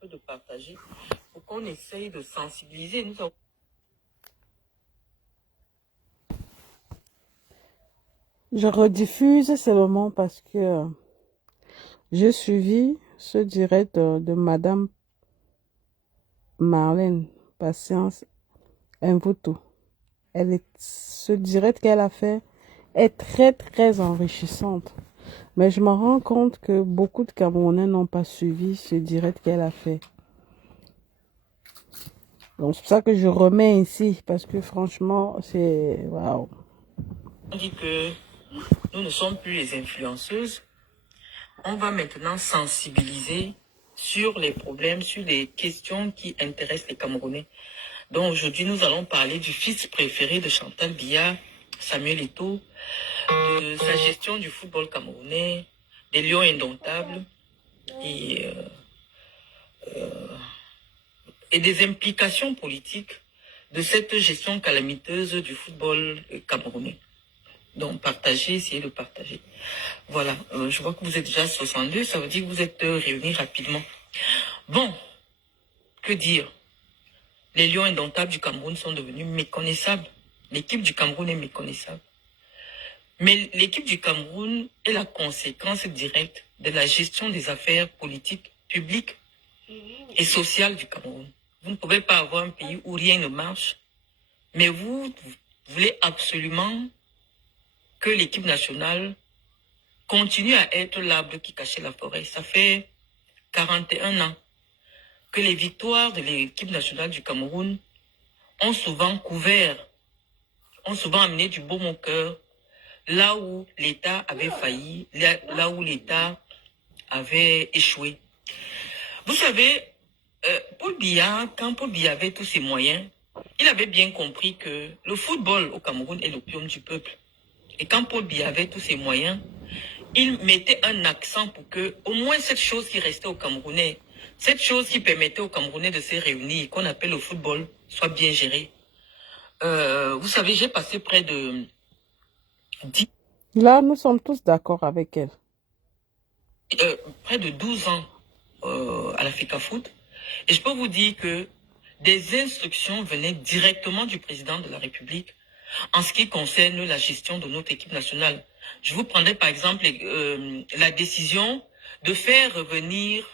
peu de partager pour qu'on essaye de sensibiliser. Nous avons... Je rediffuse seulement parce que j'ai suivi ce direct de Madame Marlène Patience Mvuto. Ce direct qu'elle a fait est très très enrichissante. Mais je me rends compte que beaucoup de Camerounais n'ont pas suivi ce direct qu'elle a fait. Donc c'est pour ça que je remets ici, parce que franchement, c'est... Waouh. On dit que nous ne sommes plus les influenceuses. On va maintenant sensibiliser sur les problèmes, sur les questions qui intéressent les Camerounais. Donc aujourd'hui, nous allons parler du fils préféré de Chantal Biya, Samuel Eto'o, de sa gestion du football camerounais, des Lions indomptables et des implications politiques de cette gestion calamiteuse du football camerounais. Donc, partagez, essayez de partager. Voilà, je vois que vous êtes déjà 62, ça veut dire que vous êtes réunis rapidement. Bon, que dire? Les Lions indomptables du Cameroun sont devenus méconnaissables. L'équipe du Cameroun est méconnaissable. Mais l'équipe du Cameroun est la conséquence directe de la gestion des affaires politiques, publiques et sociales du Cameroun. Vous ne pouvez pas avoir un pays où rien ne marche, mais vous voulez absolument que l'équipe nationale continue à être l'arbre qui cachait la forêt. Ça fait 41 ans que les victoires de l'équipe nationale du Cameroun ont souvent couvert, ont souvent amené du baume au cœur, là où l'État avait failli, là où l'État avait échoué. Vous savez, Paul Biya, quand Paul Biya avait tous ses moyens, il avait bien compris que le football au Cameroun est l'opium du peuple. Et quand Paul Biya avait tous ses moyens, il mettait un accent pour que, au moins cette chose qui restait aux Camerounais, cette chose qui permettait aux Camerounais de se réunir, qu'on appelle le football, soit bien gérée. Vous savez, j'ai passé près de 10... Là, nous sommes tous d'accord avec elle. Près de 12 ans à la FECAFOOT. Et je peux vous dire que des instructions venaient directement du président de la République en ce qui concerne la gestion de notre équipe nationale. Je vous prendrai par exemple la décision de faire revenir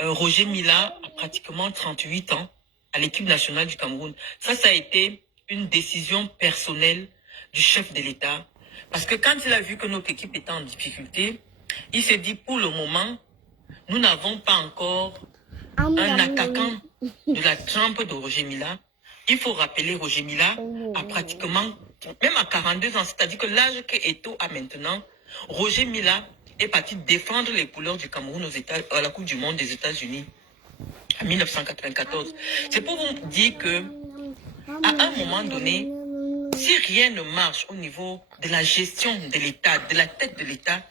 Roger Mila à pratiquement 38 ans à l'équipe nationale du Cameroun. Ça a été une décision personnelle du chef de l'État. Parce que quand il a vu que notre équipe était en difficulté, il s'est dit, pour le moment, nous n'avons pas encore un attaquant de la trempe de Roger Mila. Il faut rappeler Roger Mila à pratiquement, même à 42 ans, c'est-à-dire que l'âge que Eto'o a maintenant, Roger Mila est parti défendre les couleurs du Cameroun à la Coupe du Monde des États-Unis en 1994. C'est pour vous dire que, à un moment donné, si rien ne marche au niveau de la gestion de l'État, de la tête de l'État,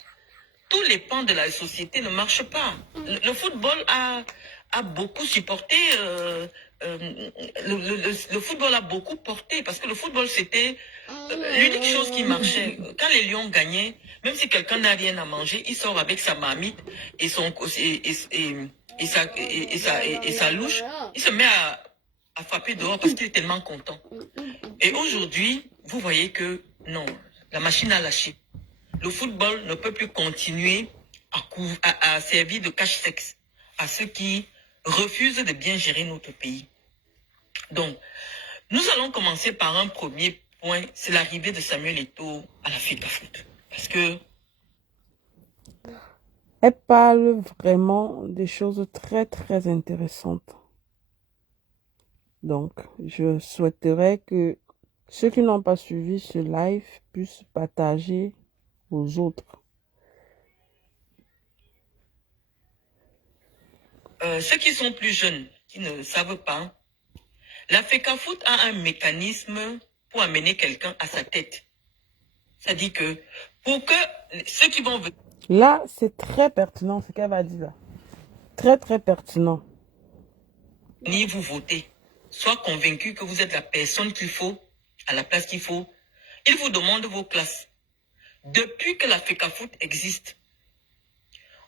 tous les pans de la société ne marchent pas. Le football a beaucoup supporté, le football a beaucoup porté, parce que le football, c'était l'unique chose qui marchait. Quand les Lions gagnaient, même si quelqu'un n'a rien à manger, il sort avec sa marmite et sa louche, il se met à frapper dehors parce qu'il est tellement content. Et aujourd'hui, vous voyez que non, la machine a lâché. Le football ne peut plus continuer à servir de cache-sexe à ceux qui refusent de bien gérer notre pays. Donc, nous allons commencer par un premier point, c'est l'arrivée de Samuel Eto'o à la FECAFOOT. Parce que... Elle parle vraiment des choses très très intéressantes. Donc, je souhaiterais que ceux qui n'ont pas suivi ce live puissent partager aux autres. Ceux qui sont plus jeunes, qui ne savent pas, la FECAFOOT a un mécanisme pour amener quelqu'un à sa tête. C'est-à-dire que pour que ceux qui vont venir... Là, c'est très pertinent ce qu'elle va dire là. Très très pertinent. Ni vous voter. Sois convaincu que vous êtes la personne qu'il faut, à la place qu'il faut. Il vous demande vos classes. Depuis que la FECAFOOT existe,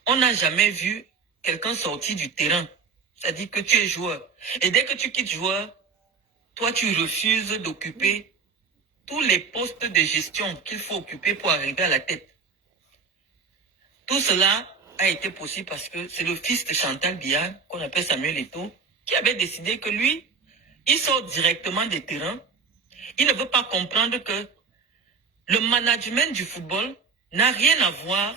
on n'a jamais vu quelqu'un sortir du terrain C'est-à-dire que tu es joueur. Et dès que tu quittes joueur, toi, tu refuses d'occuper tous les postes de gestion qu'il faut occuper pour arriver à la tête. Tout cela a été possible parce que c'est le fils de Chantal Biya, qu'on appelle Samuel Eto'o, qui avait décidé que lui, il sort directement des terrains. Il ne veut pas comprendre que le management du football n'a rien à voir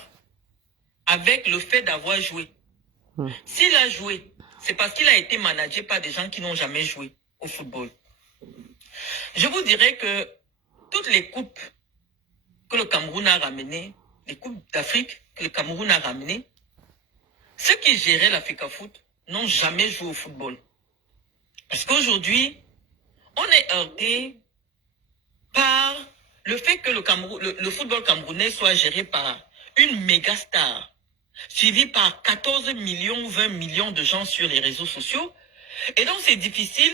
avec le fait d'avoir joué. S'il a joué, c'est parce qu'il a été managé par des gens qui n'ont jamais joué au football. Je vous dirais que toutes les coupes que le Cameroun a ramenées, les coupes d'Afrique que le Cameroun a ramenées, ceux qui géraient l'Africa Foot n'ont jamais joué au football. Parce qu'aujourd'hui, on est heurté par le fait que le football camerounais soit géré par une méga star, suivi par 14 millions, 20 millions de gens sur les réseaux sociaux. Et donc, c'est difficile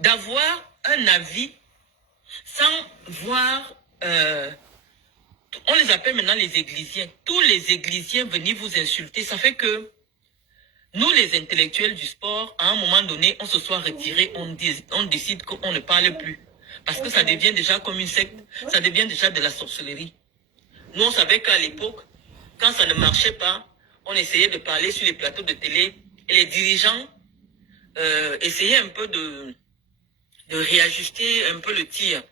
d'avoir un avis sans voir... on les appelle maintenant les églisiens. Tous les églisiens venir vous insulter. Ça fait que nous, les intellectuels du sport, à un moment donné, on se soit retirés, on décide qu'on ne parle plus. Parce que ça devient déjà comme une secte, ça devient déjà de la sorcellerie. Nous, on savait qu'à l'époque, quand ça ne marchait pas, on essayait de parler sur les plateaux de télé et les dirigeants essayaient un peu de réajuster un peu le tir.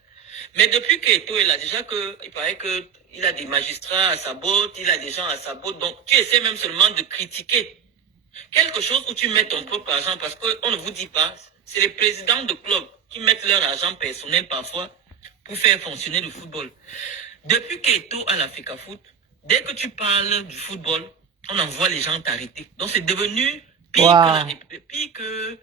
Mais depuis qu'Eto'o est là, déjà il paraît qu'il a des magistrats à sa botte, il a des gens à sa botte, donc tu essaies même seulement de critiquer quelque chose où tu mets ton propre argent, parce qu'on ne vous dit pas, c'est les présidents de clubs qui mettent leur argent personnel parfois pour faire fonctionner le football. Depuis qu'Eto'o a l'Africa Foot, dès que tu parles du football, on envoie les gens t'arrêter. Donc c'est devenu pire que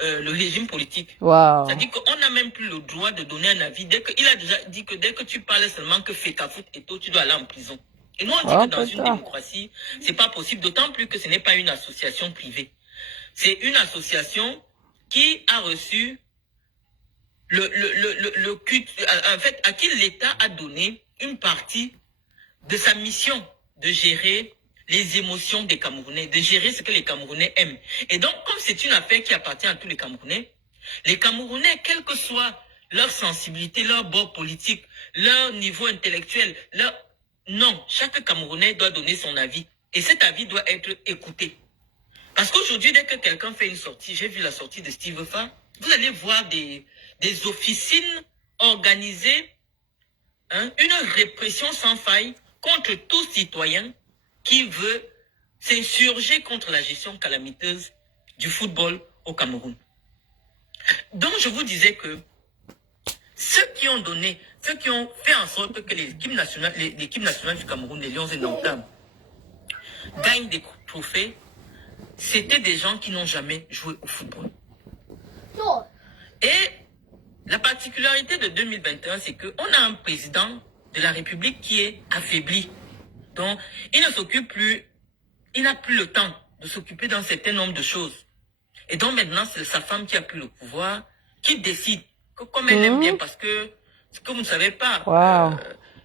le régime politique. C'est-à-dire qu'on n'a même plus le droit de donner un avis. Il a déjà dit que dès que tu parles seulement que Africa Foot et tout, tu dois aller en prison. Et nous, on dit que dans une démocratie, c'est pas possible, d'autant plus que ce n'est pas une association privée. C'est une association qui a reçu le culte, en fait, à qui l'État a donné une partie de sa mission de gérer les émotions des Camerounais, de gérer ce que les Camerounais aiment. Et donc, comme c'est une affaire qui appartient à tous les Camerounais, quelle que soit leur sensibilité, leur bord politique, leur niveau intellectuel, non, chaque Camerounais doit donner son avis. Et cet avis doit être écouté. Parce qu'aujourd'hui, dès que quelqu'un fait une sortie, j'ai vu la sortie de Steve Fa, vous allez voir des officines organisées, une répression sans faille contre tout citoyen qui veut s'insurger contre la gestion calamiteuse du football au Cameroun. Donc, je vous disais que ceux qui ont fait en sorte que l'équipe nationale du Cameroun, les Lions indomptables, gagnent des trophées, c'était des gens qui n'ont jamais joué au football. Et la particularité de 2021, c'est qu'on a un président de la République qui est affaibli. Donc, il ne s'occupe plus, il n'a plus le temps de s'occuper d'un certain nombre de choses. Et donc maintenant, c'est sa femme qui a pris le pouvoir, qui décide, comme elle aime bien, parce que, ce que vous ne savez pas,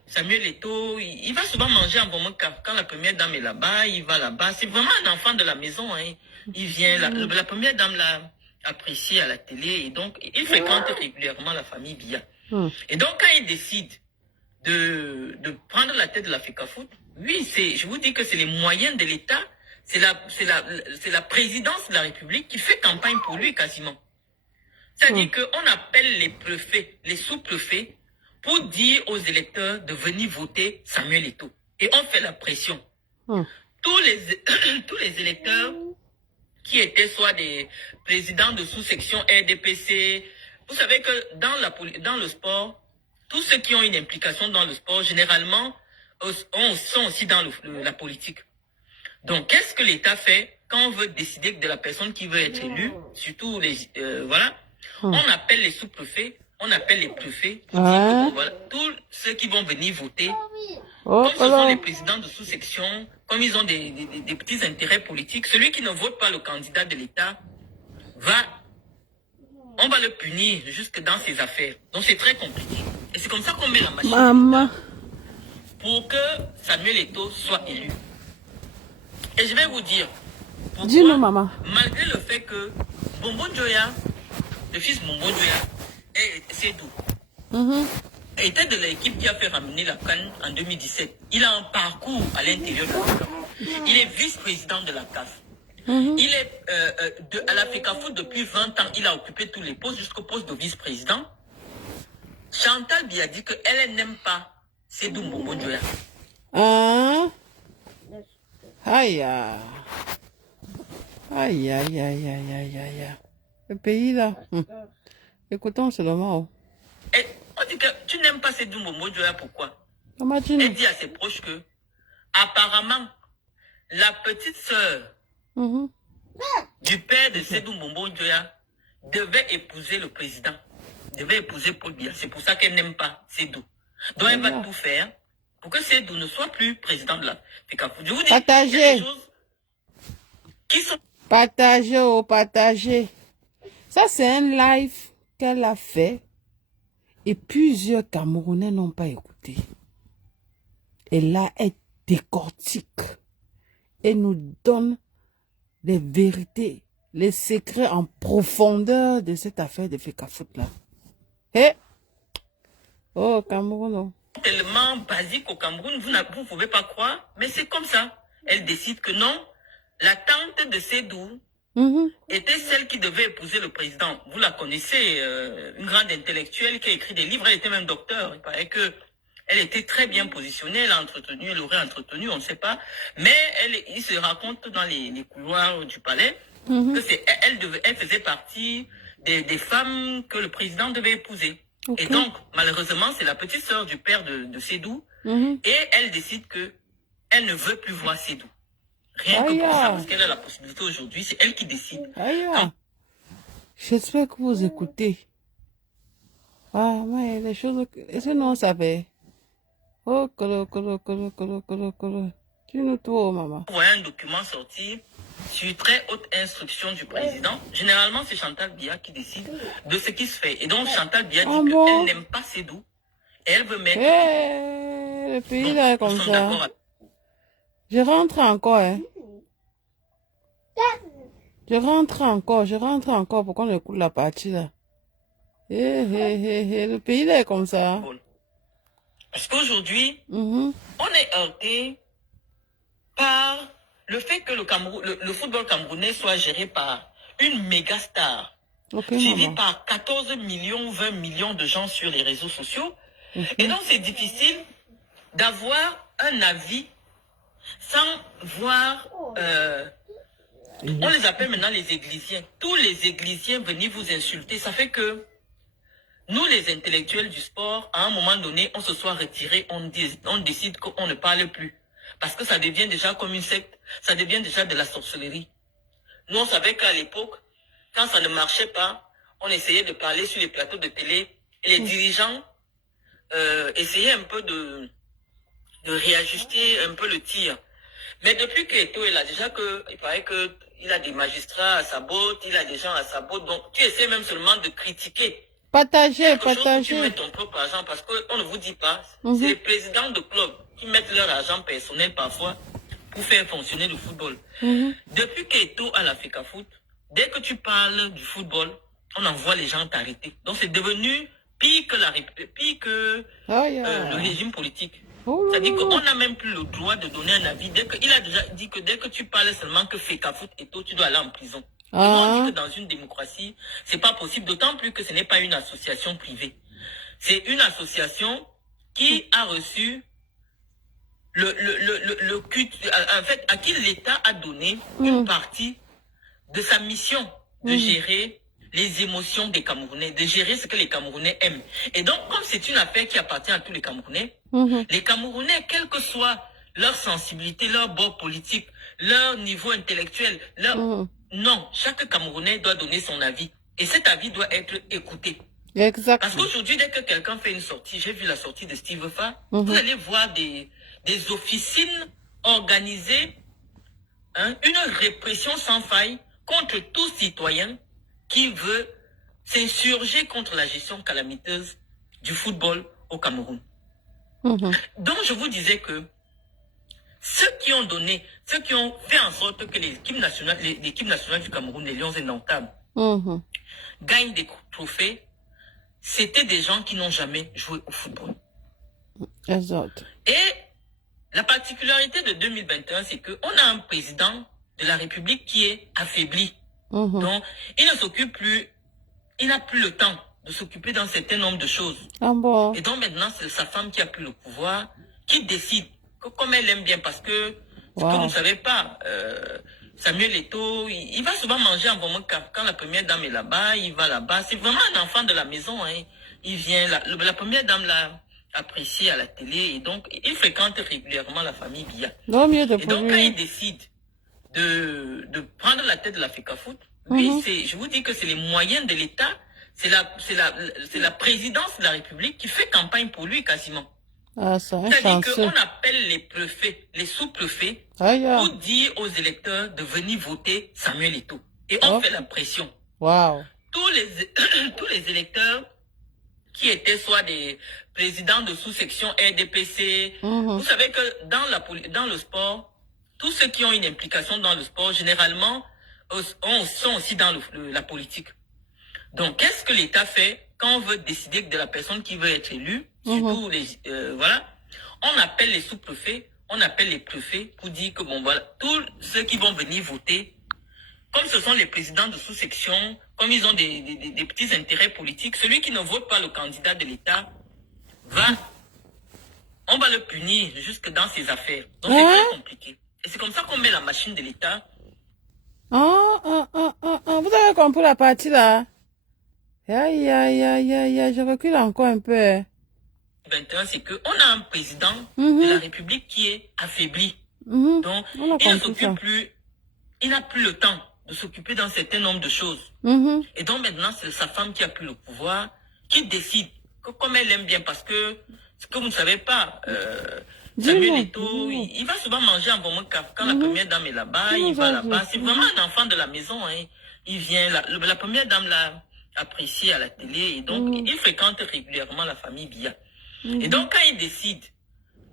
Samuel Eto'o, il va souvent manger en bon quand la première dame est là-bas, il va là-bas. C'est vraiment un enfant de la maison. Hein. Il vient, la première dame l'a apprécié à la télé, et donc il fréquente régulièrement la famille Biya. Et donc quand il décide de prendre la tête de l'Africa Foot, oui, je vous dis que c'est les moyens de l'État, c'est la présidence de la République qui fait campagne pour lui quasiment. C'est-à-dire qu'on appelle les préfets, les sous-préfets, pour dire aux électeurs de venir voter Samuel Eto'o. Et on fait la pression. Tous les électeurs qui étaient soit des présidents de sous-section RDPC, vous savez que dans le sport, tous ceux qui ont une implication dans le sport, généralement, sont aussi dans la politique. Donc, qu'est-ce que l'État fait quand on veut décider de la personne qui veut être élue, surtout on appelle les sous-préfets, on appelle les préfets, tous ceux qui vont venir voter, comme ce sont les présidents de sous-section, comme ils ont des petits intérêts politiques, celui qui ne vote pas le candidat de l'État, on va le punir jusque dans ses affaires. Donc c'est très compliqué. Et c'est comme ça qu'on met la machine pour que Samuel Eto'o soit élu. Et je vais vous dire, Dis-nous, maman. Malgré le fait que Bombo Joya, le fils Bombo Joya, c'est doux. Était de l'équipe qui a fait ramener la CAN en 2017. Il a un parcours à l'intérieur de la CAF. Il est vice-président de la CAF. Il est à la FECAFOOT depuis 20 ans. Il a occupé tous les postes jusqu'au poste de vice-président. Chantal Biya dit qu'elle n'aime pas Sédou Mbombo Joya. Hein? Aïe, aïe, aïe, aïe, aïe, aïe, aïe. Le pays là. Écoutons seulement. Et on dit que tu n'aimes pas Sédou Mbombo Joya, pourquoi? Imagine. Elle dit à ses proches que apparemment la petite sœur du père de Sédou Mbombo Joya devait épouser le président, devait épouser Paul Biya. C'est pour ça qu'elle n'aime pas Sédou. Donc elle va tout faire pour que Sédou ne soit plus président de la FECAFOOT. Je vous dis, partagez. il y a des choses qui sont... Partagez. Ça, c'est un live qu'elle a fait et plusieurs Camerounais n'ont pas écouté. Et là, elle décortique et nous donne les vérités, les secrets en profondeur de cette affaire de FECAFOOT là. Eh? Oh, Cameroun. Tellement basique au Cameroun, vous ne pouvez pas croire, mais c'est comme ça. Elle décide que non, la tante de Sédou était celle qui devait épouser le président. Vous la connaissez, une grande intellectuelle qui a écrit des livres, elle était même docteur. Il paraît que elle était très bien positionnée, elle a entretenu, elle aurait entretenu, on ne sait pas. Mais il se raconte dans les couloirs du palais que elle faisait partie des femmes que le président devait épouser. Okay. Et donc, malheureusement, c'est la petite sœur du père de Sédou. Et elle décide que elle ne veut plus voir Sédou. Rien que pour ça, parce qu'elle a la possibilité aujourd'hui, c'est elle qui décide. J'espère que vous écoutez. Ah, mais les choses... Est-ce que non, on savait? Oh, tu nous trouves, maman. Vous voyez un document sorti sur très haute instruction du président. Généralement, c'est Chantal Biya qui décide de ce qui se fait. Et donc, Chantal Biya dit qu'elle n'aime pas Sédou. Et elle veut mettre... le pays là est comme ça. Je rentre encore, hein. Je rentre encore pour qu'on écoute la partie là. Le pays là est comme ça. Parce qu'aujourd'hui, on est heurté par le fait que le football camerounais soit géré par une méga star, suivi par 14 millions, 20 millions de gens sur les réseaux sociaux. Et donc, c'est difficile d'avoir un avis sans voir... on les appelle maintenant les églisiens. Tous les églisiens venus vous insulter. Ça fait que nous, les intellectuels du sport, à un moment donné, on se soit retirés, on décide qu'on ne parle plus. Parce que ça devient déjà comme une secte, ça devient déjà de la sorcellerie. Nous, on savait qu'à l'époque, quand ça ne marchait pas, on essayait de parler sur les plateaux de télé et les dirigeants essayaient un peu de réajuster un peu le tir. Mais depuis qu'Eto est là, déjà il paraît qu'il a des magistrats à sa botte, il a des gens à sa botte, donc tu essaies même seulement de critiquer. Partagez. Tu mets ton propre argent parce qu'on ne vous dit pas. C'est les présidents de clubs qui mettent leur argent personnel parfois pour faire fonctionner le football. Depuis qu'Eto a la FECAFOOT, dès que tu parles du football, on envoie les gens t'arrêter. Donc c'est devenu pire que le régime politique. C'est-à-dire qu'on n'a même plus le droit de donner un avis. Il a déjà dit que dès que tu parles seulement que FECAFOOT et tout, tu dois aller en prison. Et on dit que dans une démocratie, c'est pas possible, d'autant plus que ce n'est pas une association privée. C'est une association qui a reçu le culte, en fait, à qui l'État a donné une partie de sa mission de gérer les émotions des Camerounais, de gérer ce que les Camerounais aiment. Et donc, comme c'est une affaire qui appartient à tous les Camerounais, les Camerounais, quelle que soit leur sensibilité, leur bord politique, leur niveau intellectuel, non, chaque Camerounais doit donner son avis. Et cet avis doit être écouté. Exactement. Parce qu'aujourd'hui, dès que quelqu'un fait une sortie, j'ai vu la sortie de Steve Fa, vous allez voir des officines organisées, une répression sans faille contre tout citoyen qui veut s'insurger contre la gestion calamiteuse du football au Cameroun. Donc, je vous disais que ceux qui ont fait en sorte que l'équipe nationale du Cameroun, les Lions indomptables, gagnent des trophées, c'était des gens qui n'ont jamais joué au football. Exact. Et la particularité de 2021, c'est qu'on a un président de la République qui est affaibli. Donc, il ne s'occupe plus, il n'a plus le temps de s'occuper d'un certain nombre de choses. Ah bon? Et donc maintenant, c'est sa femme qui a pris le pouvoir, qui décide, comme elle aime bien, parce que, ce que vous ne savez pas, Samuel Eto'o, il va souvent manger en moment quand la première dame est là-bas, il va là-bas. C'est vraiment un enfant de la maison. Hein. Il vient, la première dame l'a apprécié à la télé, et donc il fréquente régulièrement la famille Biya. Et donc quand il décide de prendre la tête de la FECAFOOT, lui, je vous dis que c'est les moyens de l'État, c'est la présidence de la République qui fait campagne pour lui quasiment. Ah, c'est-à-dire qu'on appelle les préfets, les sous-préfets, pour dire aux électeurs de venir voter Samuel Eto'o. Et on fait la pression. Tous les électeurs qui étaient soit des présidents de sous-section RDPC, vous savez que dans le sport, tous ceux qui ont une implication dans le sport, généralement, sont aussi dans la politique. Donc, qu'est-ce que l'État fait quand on veut décider de la personne qui veut être élue, surtout voilà, on appelle les sous-préfets, on appelle les préfets pour dire que bon voilà, tous ceux qui vont venir voter, comme ce sont les présidents de sous-section, comme ils ont des petits intérêts politiques, celui qui ne vote pas le candidat de l'État on va le punir jusque dans ses affaires. Donc c'est très compliqué. Et c'est comme ça qu'on met la machine de l'État. Vous avez compris la partie là? Je recule encore un peu. 21, c'est qu'on a un président de la République qui est affaibli. Donc, il ne s'occupe plus, il n'a plus le temps de s'occuper d'un certain nombre de choses. Et donc maintenant, c'est sa femme qui a pris le pouvoir, qui décide, comme elle aime bien, parce que, ce que vous ne savez pas, Samuel Eto'o, il va souvent manger en moment quand la première dame est là-bas, il va là-bas. C'est vraiment un enfant de la maison. Hein. Il vient, la première dame l'a apprécié à la télé, et donc il fréquente régulièrement la famille Biya. Et donc quand il décide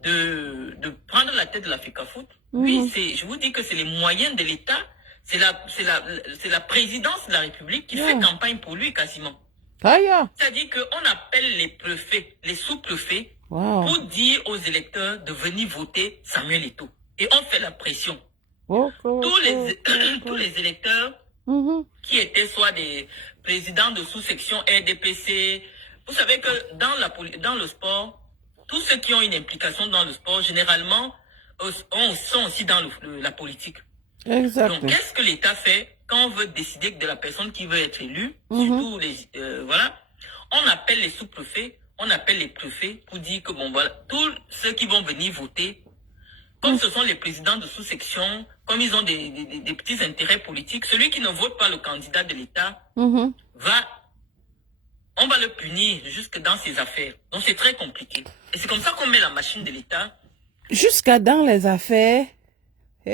de prendre la tête de la FECAFOOT, lui, je vous dis que c'est les moyens de l'État, c'est la présidence de la République qui fait campagne pour lui quasiment. C'est-à-dire qu'on appelle les préfets, les sous-préfets, pour dire aux électeurs de venir voter Samuel Eto'o. Et on fait la pression. Tous les électeurs qui étaient soit des présidents de sous-section RDPC, vous savez que dans le sport, tous ceux qui ont une implication dans le sport, généralement, sont aussi dans la politique. Exactement. Donc, qu'est-ce que l'État fait quand on veut décider de la personne qui veut être élue, surtout voilà, on appelle les sous-préfets, on appelle les préfets pour dire que bon voilà, tous ceux qui vont venir voter, comme ce sont les présidents de sous-section, comme ils ont des petits intérêts politiques, celui qui ne vote pas le candidat de l'État on va le punir jusque dans ses affaires. Donc c'est très compliqué. Et c'est comme ça qu'on met la machine de l'État. Jusqu'à dans les affaires. Pour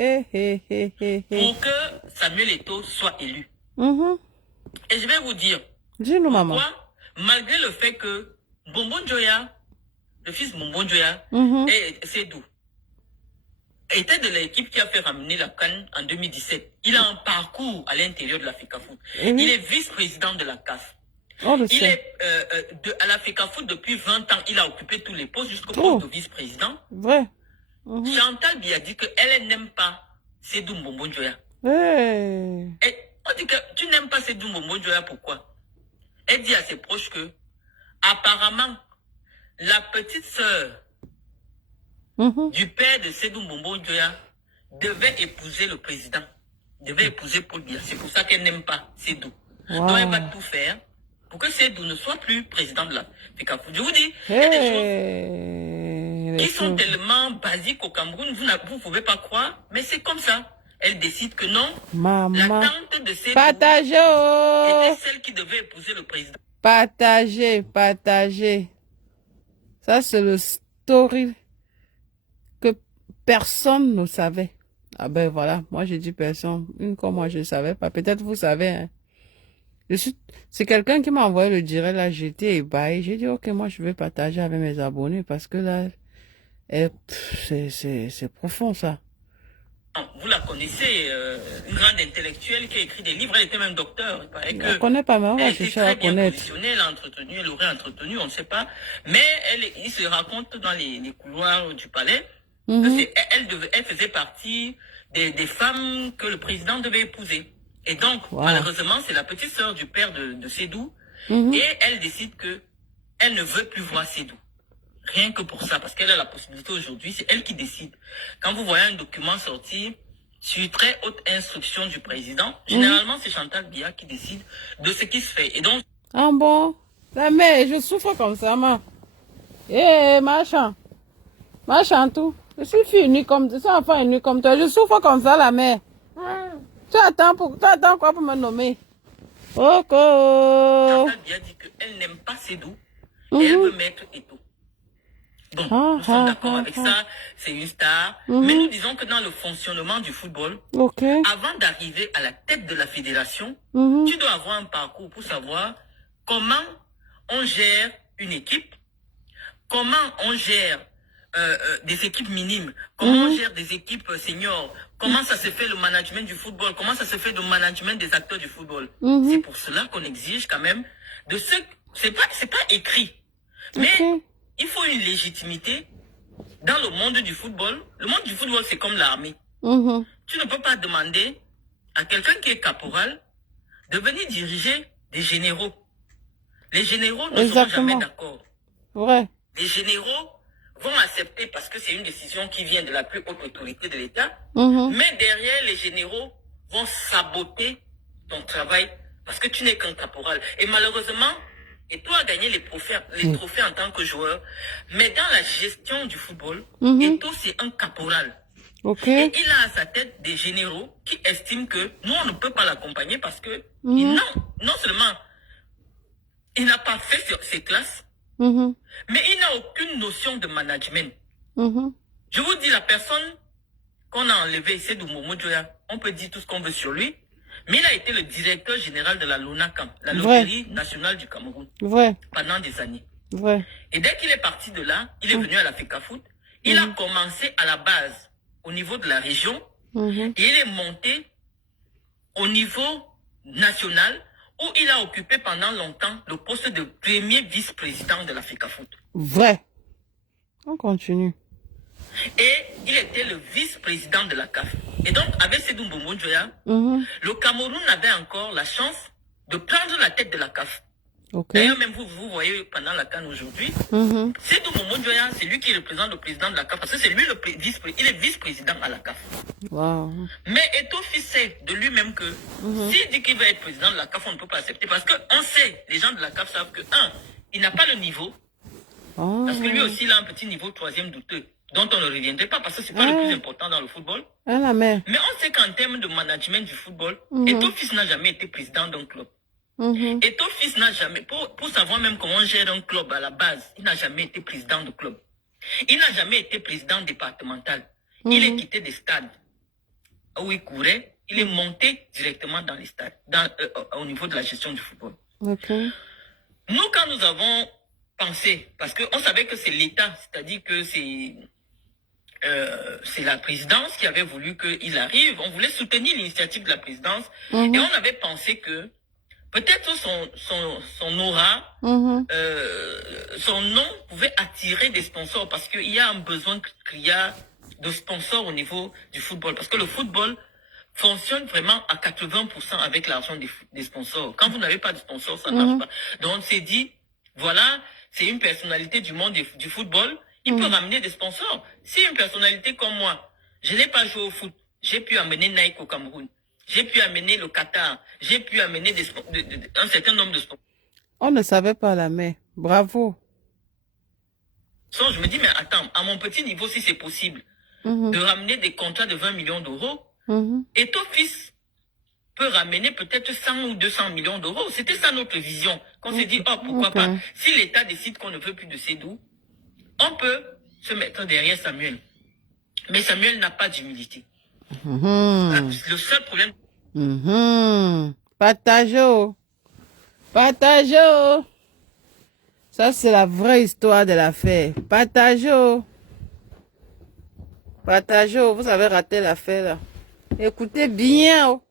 que Samuel Eto'o soit élu. Et je vais vous dire, pourquoi, malgré le fait que Bonbon Joya, le fils de Bonbon Joya, Sédou, était de l'équipe qui a fait ramener la CAN en 2017. Il a un parcours à l'intérieur de la FECAFOOT. Il est vice-président de la CAF. Il est à la FECAFOOT depuis 20 ans. Il a occupé tous les postes jusqu'au poste de vice-président. Chantal Biya dit qu'elle n'aime pas Sédou Mbombo Joya. Et on dit que tu n'aimes pas Sédou Mbombo Joya, pourquoi? Elle dit à ses proches que, apparemment, la petite sœur du père de Sédou Mbombo Joya devait épouser le président, devait épouser Paul Biya. C'est pour ça qu'elle n'aime pas Sédou. Donc elle va tout faire pour que Sédou ne soit plus président de la FECAFOOT. Je vous dis, il y a des choses qui sont tellement basiques au Cameroun, vous ne pouvez pas croire, mais c'est comme ça. Elle décide que non, la tante de Sédou était celle qui devait épouser le président. Partagez. Ça, c'est le story que personne ne savait. Ah ben voilà, moi j'ai dit personne. Une comme moi, je ne savais pas. Peut-être vous savez. Hein. C'est quelqu'un qui m'a envoyé le direct, là, j'étais ébahi. J'ai dit, ok, moi je vais partager avec mes abonnés parce que là, Et c'est profond, ça. Vous la connaissez, une grande intellectuelle qui a écrit des livres, elle était même docteur. Il paraît Je que ne connais pas, mais on va elle était chercher à très bien connaître. positionnée, elle a entretenu, elle aurait entretenu, on ne sait pas. Mais il se raconte dans les couloirs du palais que elle faisait partie des femmes que le président devait épouser. Et donc, Wow. malheureusement, c'est la petite sœur du père de Sédou. Et elle décide que elle ne veut plus voir Sédou. Rien que pour ça, parce qu'elle a la possibilité aujourd'hui, c'est elle qui décide. Quand vous voyez un document sortir sur très haute instruction du président, généralement c'est Chantal Biya qui décide de ce qui se fait. Et donc, Ah bon? La mère, je souffre comme ça, ma. Machin. Machin tout. Je suis fille unie comme toi, ça enfant unie comme toi. Je souffre comme ça, la mère. Tu attends quoi pour me nommer? Coco. Chantal Biya dit qu'elle n'aime pas Sédou et elle veut mettre Eto. Bon, nous sommes d'accord avec ça, c'est une star. Mais nous disons que dans le fonctionnement du football, avant d'arriver à la tête de la fédération, tu dois avoir un parcours pour savoir comment on gère une équipe, comment on gère des équipes minimes, comment on gère des équipes seniors, comment ça se fait le management du football, comment ça se fait le management des acteurs du football. C'est pour cela qu'on exige quand même de ce... C'est pas écrit, mais... Il faut une légitimité dans le monde du football. Le monde du football, c'est comme l'armée. Tu ne peux pas demander à quelqu'un qui est caporal de venir diriger des généraux. Les généraux ne seront jamais d'accord. Ouais. Les généraux vont accepter parce que c'est une décision qui vient de la plus haute autorité de l'État. Mais derrière, les généraux vont saboter ton travail parce que tu n'es qu'un caporal. Et malheureusement... Et toi a gagné les trophées en tant que joueur. Mais dans la gestion du football, Eto, c'est un caporal. Et il a à sa tête des généraux qui estiment que nous, on ne peut pas l'accompagner parce que non seulement il n'a pas fait ses classes, mais il n'a aucune notion de management. Je vous dis, la personne qu'on a enlevée, c'est Momo Joya. On peut dire tout ce qu'on veut sur lui. Mais il a été le directeur général de la LONACAM, la Loterie nationale du Cameroun, pendant des années. Et dès qu'il est parti de là, il est venu à la FECAFOOT. Il a commencé à la base, au niveau de la région, et il est monté au niveau national, où il a occupé pendant longtemps le poste de premier vice-président de la FECAFOOT. Vrai. On continue. Et il était le vice-président de la CAF. Et donc, avec Sédou Mbombo Njoya, le Cameroun avait encore la chance de prendre la tête de la CAF. D'ailleurs, même vous voyez pendant la CAN aujourd'hui, Sédou Mbombo Njoya, c'est lui qui représente le président de la CAF, parce que c'est lui il est vice-président à la CAF. Mais Eto Fils sait de lui-même que s'il dit qu'il va être président de la CAF, on ne peut pas accepter, parce qu'on sait, les gens de la CAF savent que, il n'a pas le niveau, parce que lui aussi, il a un petit niveau troisième douteux, dont on ne reviendrait pas parce que c'est pas le plus important dans le football. Mais on sait qu'en termes de management du football, Eto Fils n'a jamais été président d'un club. Eto Fils n'a jamais, pour savoir même comment on gère un club à la base, il n'a jamais été président de club. Il n'a jamais été président départemental. Il est quitté des stades où il courait, il est monté directement dans les stades, au niveau de la gestion du football. Nous, quand nous avons pensé, parce qu'on savait que c'est l'État, c'est-à-dire que c'est la présidence qui avait voulu qu'il arrive. On voulait soutenir l'initiative de la présidence. Et on avait pensé que peut-être son aura, son nom pouvait attirer des sponsors parce qu'il y a un besoin criard de sponsors au niveau du football. Parce que le football fonctionne vraiment à 80% avec l'argent des sponsors. Quand vous n'avez pas de sponsors, ça ne marche pas. Donc on s'est dit, voilà, c'est une personnalité du monde du football. Il peut ramener des sponsors. Si une personnalité comme moi, je n'ai pas joué au foot, j'ai pu amener Nike au Cameroun. J'ai pu amener le Qatar. J'ai pu amener un certain nombre de sponsors. On ne savait pas la main. Bravo. Je me dis, mais attends, à mon petit niveau, si c'est possible, de ramener des contrats de 20 millions d'euros, Eto Fils peut ramener peut-être 100 ou 200 millions d'euros. C'était ça notre vision. Qu'on s'est dit, oh, pourquoi pas. Si l'État décide qu'on ne veut plus de Sédou, on peut se mettre derrière Samuel. Mais Samuel n'a pas d'humilité. Le seul problème... Partageons. Ça, c'est la vraie histoire de l'affaire. Partageons. Partagez, oh, vous avez raté l'affaire là. Écoutez bien. Oh.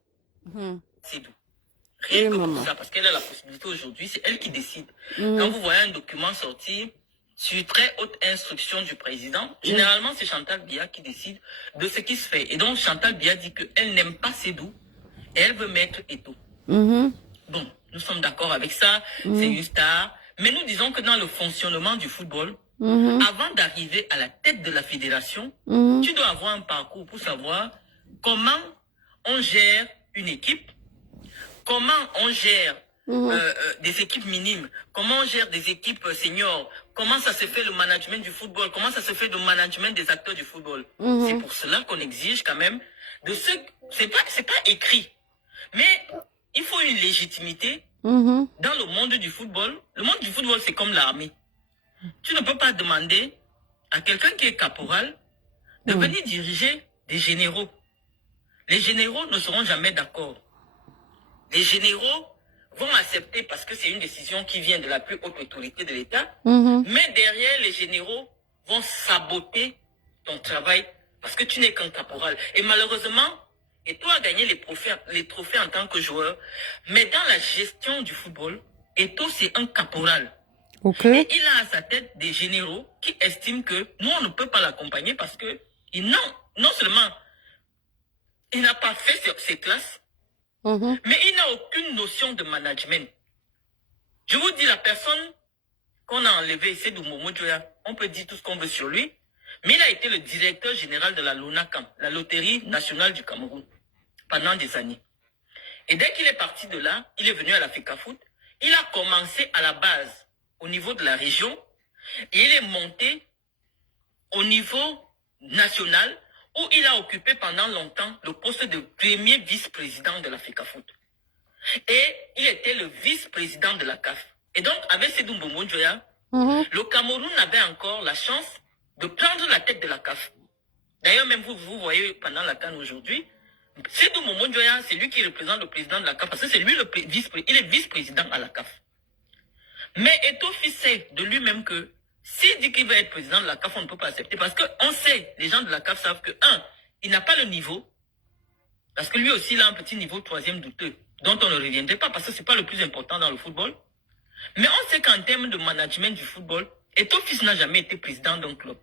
Sédou. Oui, Rien que maman. pour ça, parce qu'elle a la possibilité aujourd'hui, c'est elle qui décide. Mhm. Quand vous voyez un document sortir sur très haute instruction du président, généralement c'est Chantal Biya qui décide de ce qui se fait. Et donc Chantal Biya dit qu'elle n'aime pas Sédou et elle veut mettre Eto'o. Mhm. Bon, nous sommes d'accord avec ça, c'est une star. Mais nous disons que dans le fonctionnement du football, avant d'arriver à la tête de la fédération, tu dois avoir un parcours pour savoir comment on gère une équipe, comment on gère des équipes minimes, comment on gère des équipes seniors, comment ça se fait le management du football, comment ça se fait le management des acteurs du football. C'est pour cela qu'on exige quand même de ce... C'est pas écrit, mais il faut une légitimité dans le monde du football. Le monde du football, c'est comme l'armée. Tu ne peux pas demander à quelqu'un qui est caporal de venir diriger des généraux. Les généraux ne seront jamais d'accord. Les généraux vont accepter parce que c'est une décision qui vient de la plus haute autorité de l'État. Mais derrière, les généraux vont saboter ton travail parce que tu n'es qu'un caporal. Et malheureusement, et toi as gagné les trophées en tant que joueur, mais dans la gestion du football, Eto'o c'est un caporal. Ok. Et il a à sa tête des généraux qui estiment que nous, on ne peut pas l'accompagner parce que non seulement il n'a pas fait ses classes, mais il n'a aucune notion de management. Je vous dis, la personne qu'on a enlevée, c'est Momo Joya. On peut dire tout ce qu'on veut sur lui, mais il a été le directeur général de la LONACAM, la Loterie nationale du Cameroun, pendant des années. Et dès qu'il est parti de là, il est venu à la FECAFOOT. Il a commencé à la base, au niveau de la région, et il est monté au niveau national, où il a occupé pendant longtemps le poste de premier vice-président de la FECAFOOT. Et il était le vice-président de la CAF. Et donc, avec Sédou Mbombo Njoya, le Cameroun avait encore la chance de prendre la tête de la CAF. D'ailleurs, même vous voyez pendant la CAN aujourd'hui, Sédou Mbombo Njoya, c'est lui qui représente le président de la CAF, parce que c'est lui il est vice-président à la CAF. Mais Eto'o sait de lui-même que s'il dit qu'il va être président de la CAF, on ne peut pas accepter. Parce qu'on sait, les gens de la CAF savent que, il n'a pas le niveau. Parce que lui aussi, il a un petit niveau troisième douteux, dont on ne reviendrait pas, parce que ce n'est pas le plus important dans le football. Mais on sait qu'en termes de management du football, Eto'o n'a jamais été président d'un club.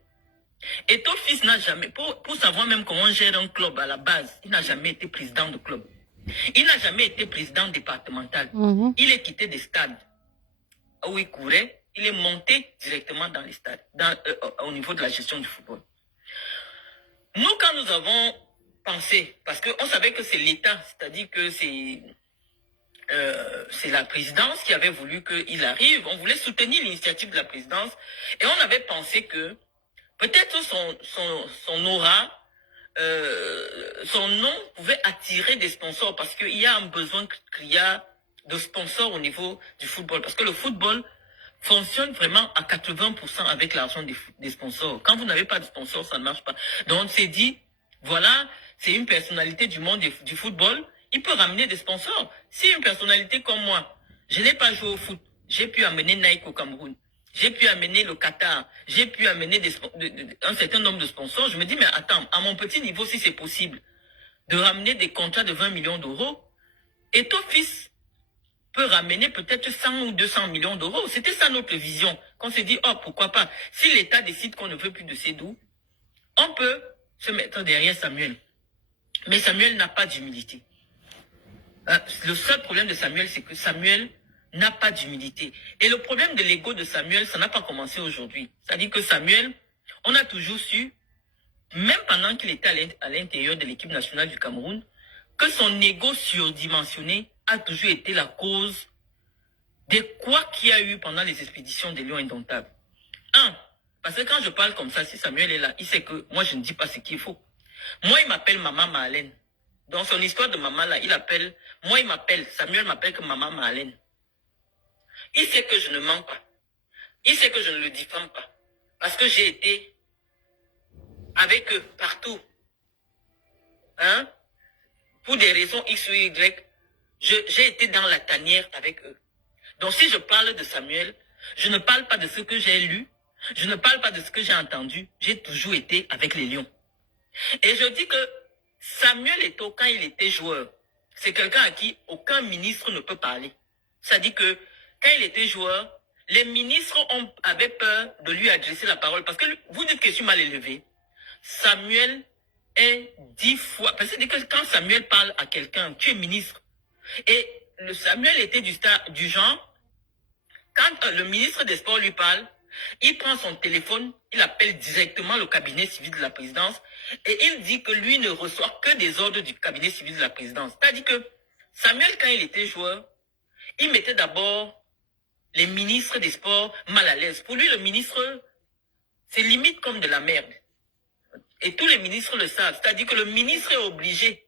Eto'o n'a jamais, pour savoir même comment on gère un club à la base, il n'a jamais été président de club. Il n'a jamais été président départemental. Il est quitté des stades où il courait, il est monté directement dans les stades, au niveau de la gestion du football. Nous, quand nous avons pensé, parce qu'on savait que c'est l'État, c'est-à-dire que c'est la présidence qui avait voulu qu'il arrive, on voulait soutenir l'initiative de la présidence, et on avait pensé que peut-être son aura, son nom pouvait attirer des sponsors, parce qu'il y a un besoin criard de sponsors au niveau du football, parce que le football fonctionne vraiment à 80% avec l'argent des sponsors. Quand vous n'avez pas de sponsors, ça ne marche pas. Donc on s'est dit, voilà, c'est une personnalité du monde du football, il peut ramener des sponsors. Si une personnalité comme moi, je n'ai pas joué au foot, j'ai pu amener Nike au Cameroun, j'ai pu amener le Qatar, j'ai pu amener un certain nombre de sponsors, je me dis, mais attends, à mon petit niveau, si c'est possible, de ramener des contrats de 20 millions d'euros, et ton fils peut ramener peut-être 100 ou 200 millions d'euros. C'était ça notre vision. Qu'on s'est dit, oh, pourquoi pas. Si l'État décide qu'on ne veut plus de Sédou, on peut se mettre derrière Samuel. Mais Samuel n'a pas d'humilité. Le seul problème de Samuel, c'est que Samuel n'a pas d'humilité. Et le problème de l'ego de Samuel, ça n'a pas commencé aujourd'hui. C'est-à-dire que Samuel, on a toujours su, même pendant qu'il était à l'intérieur de l'équipe nationale du Cameroun, que son ego surdimensionné a toujours été la cause de quoi qu'il y a eu pendant les expéditions des Lions Indomptables. Parce que quand je parle comme ça, si Samuel est là, il sait que moi, je ne dis pas ce qu'il faut. Moi, il m'appelle Maman Marlène. Dans son histoire de maman là, Samuel m'appelle que Maman Marlène. Il sait que je ne mens pas. Il sait que je ne le diffame pas. Parce que j'ai été avec eux partout. Pour des raisons X ou Y, j'ai été dans la tanière avec eux. Donc si je parle de Samuel, je ne parle pas de ce que j'ai lu, je ne parle pas de ce que j'ai entendu, j'ai toujours été avec les lions. Et je dis que Samuel Eto'o, quand il était joueur, c'est quelqu'un à qui aucun ministre ne peut parler. Ça dit que quand il était joueur, les ministres avaient peur de lui adresser la parole. Parce que vous dites que je suis mal élevé. Samuel est 10 fois... Parce que quand Samuel parle à quelqu'un, tu es ministre. Et le Samuel était du genre, quand le ministre des Sports lui parle, il prend son téléphone, il appelle directement le cabinet civil de la présidence et il dit que lui ne reçoit que des ordres du cabinet civil de la présidence. C'est-à-dire que Samuel, quand il était joueur, il mettait d'abord les ministres des Sports mal à l'aise. Pour lui, le ministre, c'est limite comme de la merde. Et tous les ministres le savent. C'est-à-dire que le ministre est obligé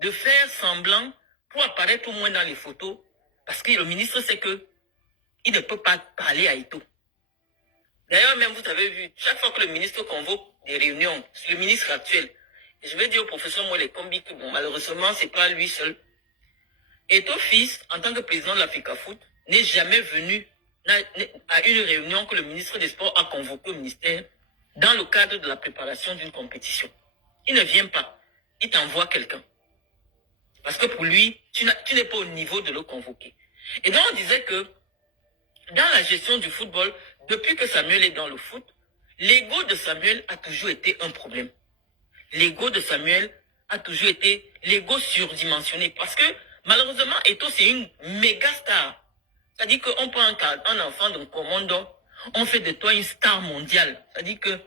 de faire semblant pour apparaître au moins dans les photos parce que le ministre sait que il ne peut pas parler à Eto'o. D'ailleurs, même vous avez vu, chaque fois que le ministre convoque des réunions, le ministre actuel, et je vais dire au professeur Moelle Kombi que bon, malheureusement, c'est pas lui seul. Eto'o fils, en tant que président de l'Africa Foot, n'est jamais venu à une réunion que le ministre des Sports a convoquée au ministère dans le cadre de la préparation d'une compétition. Il ne vient pas. Il t'envoie quelqu'un. Parce que pour lui, tu n'es pas au niveau de le convoquer. Et donc, on disait que dans la gestion du football, depuis que Samuel est dans le foot, l'ego de Samuel a toujours été un problème. L'ego de Samuel a toujours été l'ego surdimensionné. Parce que, malheureusement, Eto'o, c'est une méga star. C'est-à-dire qu'on prend un enfant d'un commando, on fait de toi une star mondiale. C'est-à-dire que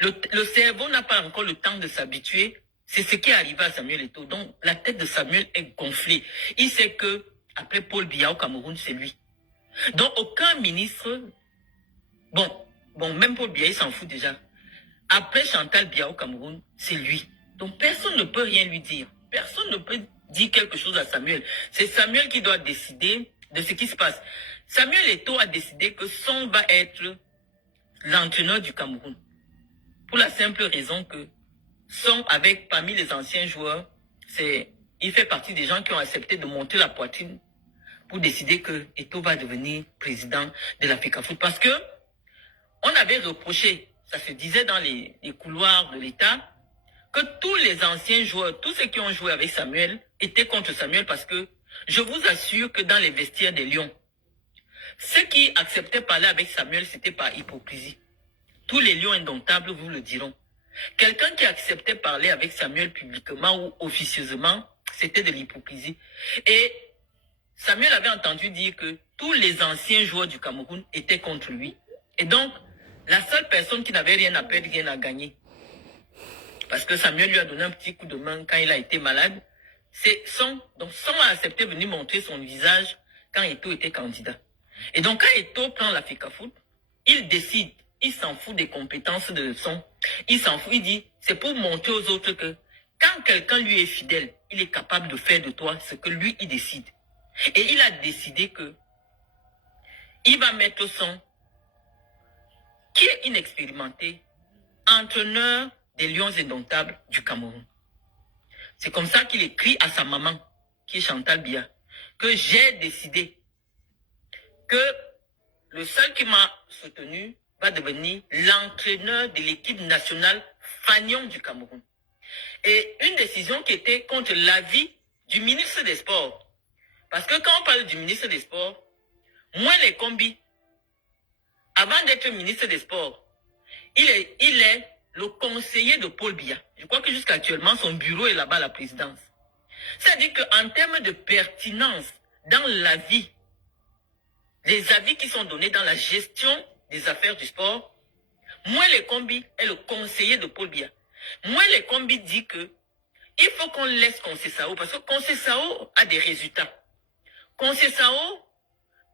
le cerveau n'a pas encore le temps de s'habituer. C'est ce qui est arrivé à Samuel Eto'o. Donc, la tête de Samuel est gonflée. Il sait que, après Paul Biya au Cameroun, c'est lui. Donc, aucun ministre, bon, même Paul Biya, il s'en fout déjà. Après Chantal Biya au Cameroun, c'est lui. Donc, personne ne peut rien lui dire. Personne ne peut dire quelque chose à Samuel. C'est Samuel qui doit décider de ce qui se passe. Samuel Eto'o a décidé que Son va être l'entraîneur du Cameroun. Pour la simple raison que Son, parmi les anciens joueurs, il fait partie des gens qui ont accepté de monter la poitrine pour décider que Eto'o va devenir président de l'Africa Foot. Parce que on avait reproché, ça se disait dans les couloirs de l'État, que tous les anciens joueurs, tous ceux qui ont joué avec Samuel, étaient contre Samuel parce que je vous assure que dans les vestiaires des Lions, ceux qui acceptaient parler avec Samuel, c'était par hypocrisie. Tous les Lions indomptables vous le diront. Quelqu'un qui acceptait parler avec Samuel publiquement ou officieusement, c'était de l'hypocrisie. Et Samuel avait entendu dire que tous les anciens joueurs du Cameroun étaient contre lui. Et donc, la seule personne qui n'avait rien à perdre, rien à gagner, parce que Samuel lui a donné un petit coup de main quand il a été malade, c'est Son. Donc, Son a accepté de venir montrer son visage quand Eto'o était candidat. Et donc, quand Eto'o prend l'Africa Foot, il décide, il s'en fout des compétences de Son. Il s'en fout, il dit, c'est pour montrer aux autres que quand quelqu'un lui est fidèle, il est capable de faire de toi ce que lui, il décide. Et il a décidé que il va mettre Son, qui est inexpérimenté, entraîneur des Lions indomptables du Cameroun. C'est comme ça qu'il écrit à sa maman, qui est Chantal Biya, que j'ai décidé que le seul qui m'a soutenu va devenir l'entraîneur de l'équipe nationale Fagnon du Cameroun. Et une décision qui était contre l'avis du ministre des Sports. Parce que quand on parle du ministre des Sports, Moelle Kombi, avant d'être ministre des Sports, il est le conseiller de Paul Biya. Je crois que jusqu'à actuellement, son bureau est là-bas à la présidence. C'est-à-dire qu'en termes de pertinence dans la vie, les avis qui sont donnés dans la gestion des affaires du sport, Moelle Kombi est le conseiller de Paul Biya. Moelle Kombi dit que il faut qu'on laisse Conceição, parce que Conceição a des résultats. Conceição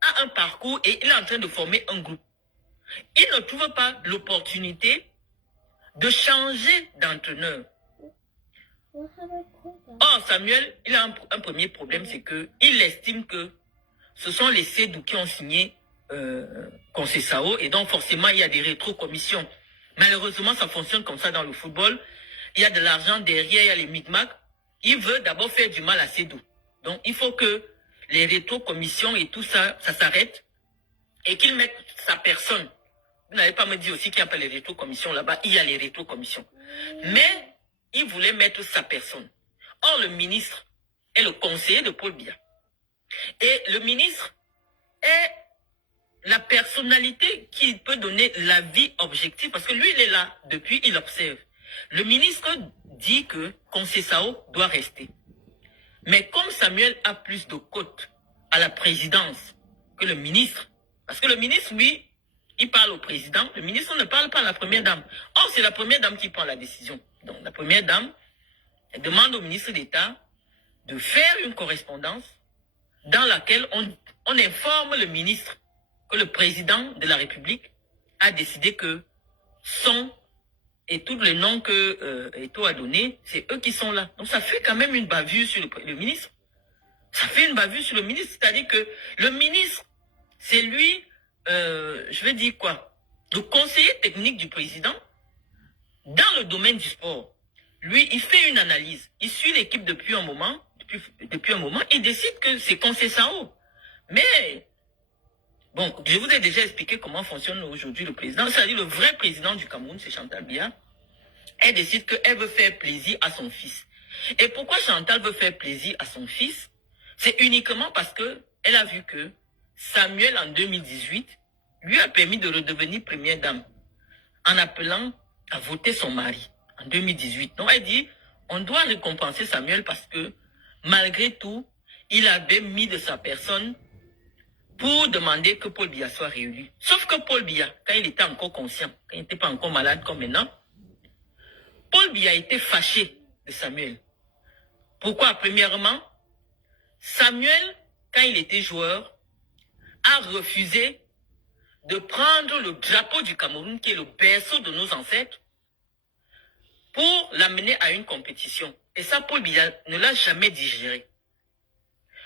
a un parcours et il est en train de former un groupe. Il ne trouve pas l'opportunité de changer d'entraîneur. Or, Samuel, il a un premier problème, c'est qu'il estime que ce sont les CEDU qui ont signé Conceição, et donc forcément, il y a des rétrocommissions. Malheureusement, ça fonctionne comme ça dans le football. Il y a de l'argent derrière, il y a les micmacs. Il veut d'abord faire du mal à CEDU. Donc, il faut que les rétrocommissions et tout ça, ça s'arrête, et qu'il mette sa personne. Vous n'avez pas me dit aussi qu'il n'y a pas les rétrocommissions là-bas. Il y a les rétrocommissions. Mais il voulait mettre sa personne. Or, le ministre est le conseiller de Paul Biya. Et le ministre est la personnalité qui peut donner l'avis objectif, parce que lui, il est là, depuis, il observe. Le ministre dit que Conceição doit rester. Mais comme Samuel a plus de cotes à la présidence que le ministre, parce que le ministre, lui, il parle au président, le ministre ne parle pas à la première dame. Or, c'est la première dame qui prend la décision. Donc, la première dame, elle demande au ministre d'État de faire une correspondance dans laquelle on informe le ministre que le président de la République a décidé que son et tous les noms que Eto'o a donnés, c'est eux qui sont là. Donc ça fait quand même une bavure sur le ministre. Ça fait une bavure sur le ministre, c'est-à-dire que le ministre, c'est lui, je vais dire quoi, le conseiller technique du président dans le domaine du sport. Lui, il fait une analyse. Il suit l'équipe depuis un moment, il décide que c'est Conceição. Mais bon, je vous ai déjà expliqué comment fonctionne aujourd'hui le président. C'est-à-dire le vrai président du Cameroun, c'est Chantal Biya. Elle décide qu'elle veut faire plaisir à son fils. Et pourquoi Chantal veut faire plaisir à son fils? C'est uniquement parce que elle a vu que Samuel, en 2018, lui a permis de redevenir première dame en appelant à voter son mari en 2018. Donc elle dit, on doit récompenser Samuel parce que malgré tout, il avait mis de sa personne pour demander que Paul Biya soit réélu. Sauf que Paul Biya, quand il était encore conscient, quand il n'était pas encore malade comme maintenant, Paul Biya était fâché de Samuel. Pourquoi? Premièrement, Samuel, quand il était joueur, a refusé de prendre le drapeau du Cameroun, qui est le berceau de nos ancêtres, pour l'amener à une compétition. Et ça, Paul Biya ne l'a jamais digéré.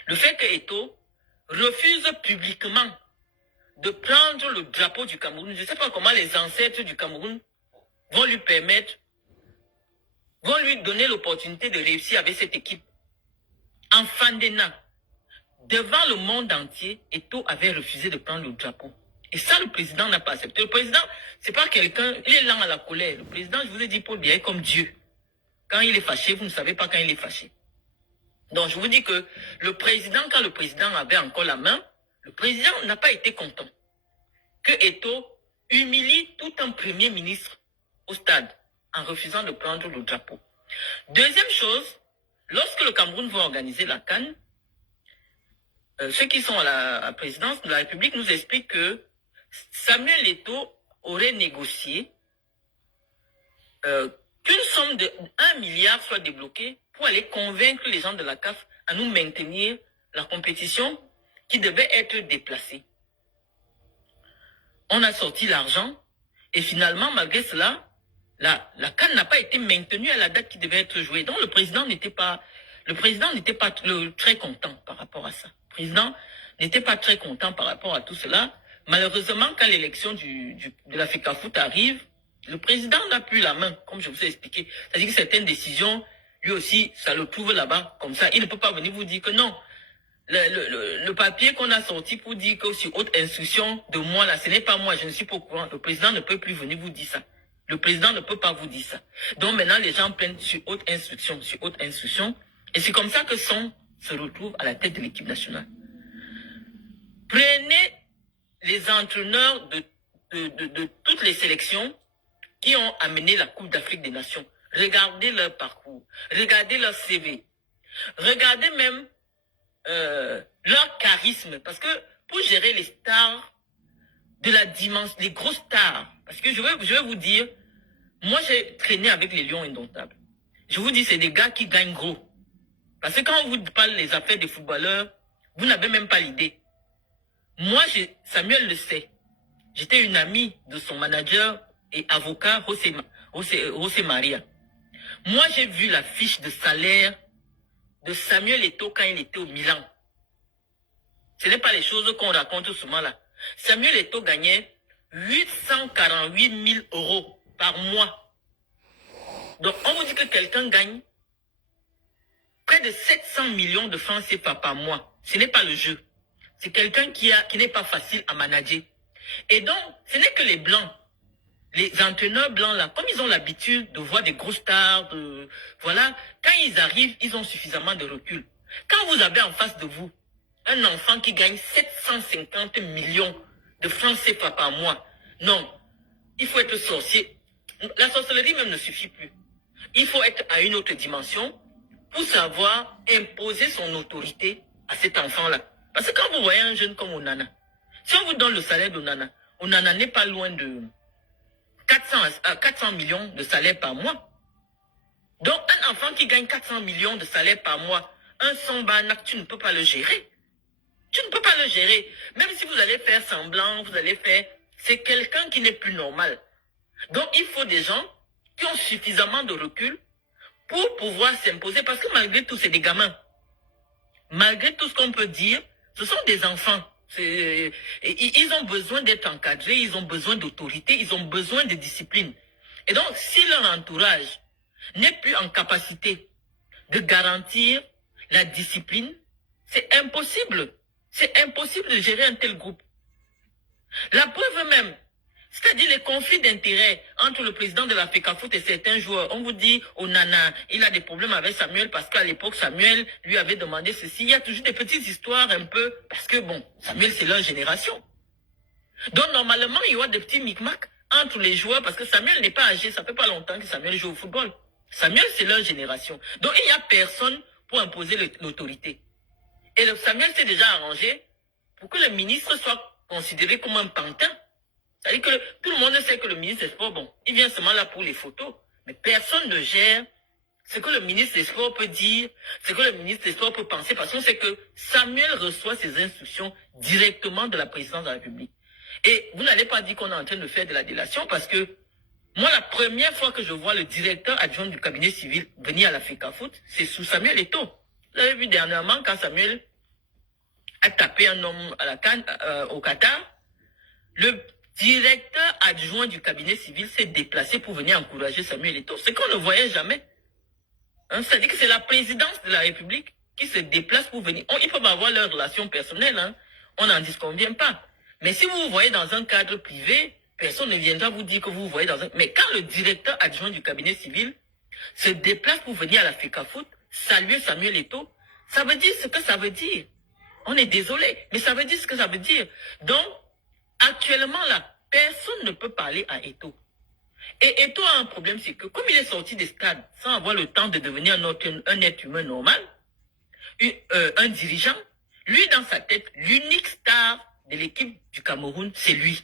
Le fait que Eto'o refuse publiquement de prendre le drapeau du Cameroun, je ne sais pas comment les ancêtres du Cameroun vont lui permettre, vont lui donner l'opportunité de réussir avec cette équipe. En Fandena, devant le monde entier, Eto'o avait refusé de prendre le drapeau. Et ça, le président n'a pas accepté. Le président, c'est pas quelqu'un, il est lent à la colère. Le président, je vous ai dit, Paul Biya est comme Dieu. Quand il est fâché, vous ne savez pas quand il est fâché. Donc, je vous dis que le président, quand le président avait encore la main, le président n'a pas été content que Eto'o humilie tout un premier ministre au stade en refusant de prendre le drapeau. Deuxième chose, lorsque le Cameroun va organiser la CAN, ceux qui sont à la présidence de la République nous expliquent que Samuel Eto'o aurait négocié qu'une somme de 1 milliard soit débloquée pour aller convaincre les gens de la CAF à nous maintenir la compétition qui devait être déplacée. On a sorti l'argent et finalement, malgré cela, la CAN n'a pas été maintenue à la date qui devait être jouée. Donc le président n'était pas très content par rapport à ça. Le président n'était pas très content par rapport à tout cela. Malheureusement, quand l'élection de la FECAFOOT arrive, le président n'a plus la main, comme je vous ai expliqué. C'est-à-dire que certaines décisions, lui aussi, ça le trouve là-bas, comme ça. Il ne peut pas venir vous dire que non. Le papier qu'on a sorti pour dire que sur haute instruction de moi, là, ce n'est pas moi, je ne suis pas au courant. Le président ne peut plus venir vous dire ça. Le président ne peut pas vous dire ça. Donc maintenant, les gens prennent sur haute instruction, sur haute instruction. Et c'est comme ça que Son se retrouve à la tête de l'équipe nationale. Prenez les entraîneurs de toutes les sélections qui ont amené la Coupe d'Afrique des Nations. Regardez leur parcours, regardez leur CV, regardez même leur charisme. Parce que pour gérer les stars de la dimension, les grosses stars, parce que je vais vous dire, moi j'ai traîné avec les Lions indomptables. Je vous dis, c'est des gars qui gagnent gros. Parce que quand on vous parle des affaires des footballeurs, vous n'avez même pas l'idée. Moi, Samuel le sait. J'étais une amie de son manager et avocat, José Maria. Moi, j'ai vu la fiche de salaire de Samuel Eto'o quand il était au Milan. Ce n'est pas les choses qu'on raconte souvent là. Samuel Eto'o gagnait 848 000 € par mois. Donc, on vous dit que quelqu'un gagne près de 700 millions de francs CFA par mois. Ce n'est pas le jeu. C'est quelqu'un qui n'est pas facile à manager. Et donc, ce n'est que les Blancs les entraîneurs blancs, là, comme ils ont l'habitude de voir des grosses stars, voilà, quand ils arrivent, ils ont suffisamment de recul. Quand vous avez en face de vous un enfant qui gagne 750 millions de francs CFA par mois, non, il faut être sorcier. La sorcellerie même ne suffit plus. Il faut être à une autre dimension pour savoir imposer son autorité à cet enfant-là. Parce que quand vous voyez un jeune comme Onana, si on vous donne le salaire d'Onana, Onana n'est pas loin de 400 millions de salaire par mois. Donc, un enfant qui gagne 400 millions de salaire par mois, un Sambanac, tu ne peux pas le gérer. Tu ne peux pas le gérer. Même si vous allez faire semblant, vous allez faire... C'est quelqu'un qui n'est plus normal. Donc, il faut des gens qui ont suffisamment de recul pour pouvoir s'imposer. Parce que malgré tout, c'est des gamins. Malgré tout ce qu'on peut dire, ce sont des enfants. Ils ont besoin d'être encadrés, ils ont besoin d'autorité, ils ont besoin de discipline. Et donc, si leur entourage n'est plus en capacité de garantir la discipline, c'est impossible. C'est impossible de gérer un tel groupe. La preuve même, c'est-à-dire les conflits d'intérêts entre le président de la FECAFOOT et certains joueurs. On vous dit, Onana, il a des problèmes avec Samuel parce qu'à l'époque, Samuel lui avait demandé ceci. Il y a toujours des petites histoires un peu, parce que bon, Samuel, c'est leur génération. Donc, normalement, il y aura des petits micmacs entre les joueurs parce que Samuel n'est pas âgé. Ça fait pas longtemps que Samuel joue au football. Samuel, c'est leur génération. Donc, il n'y a personne pour imposer l'autorité. Et le Samuel s'est déjà arrangé pour que le ministre soit considéré comme un pantin. C'est-à-dire que tout le monde sait que le ministre des Sports, bon, il vient seulement là pour les photos. Mais personne ne gère ce que le ministre des Sports peut dire, ce que le ministre des Sports peut penser, parce qu'on sait que Samuel reçoit ses instructions directement de la présidence de la République. Et vous n'allez pas dire qu'on est en train de faire de la délation, parce que moi, la première fois que je vois le directeur adjoint du cabinet civil venir à la FECAFOOT, c'est sous Samuel Eto'o. Vous avez vu dernièrement quand Samuel a tapé un homme à la canne, au Qatar, le directeur adjoint du cabinet civil s'est déplacé pour venir encourager Samuel Eto'o. Ce qu'on ne voyait jamais. Hein, c'est-à-dire que c'est la présidence de la République qui se déplace pour venir. Ils peuvent avoir leurs relations personnelles. Hein. On n'en disconvient pas. Mais si vous vous voyez dans un cadre privé, personne ne viendra vous dire que vous vous voyez dans un... Mais quand le directeur adjoint du cabinet civil se déplace pour venir à la FECAFOOT, saluer Samuel Eto'o, ça veut dire ce que ça veut dire. On est désolé, mais ça veut dire ce que ça veut dire. Donc, actuellement, là, personne ne peut parler à Eto'o. Et Eto'o a un problème, c'est que comme il est sorti des stades sans avoir le temps de devenir un être humain normal, un dirigeant, lui, dans sa tête, l'unique star de l'équipe du Cameroun, c'est lui.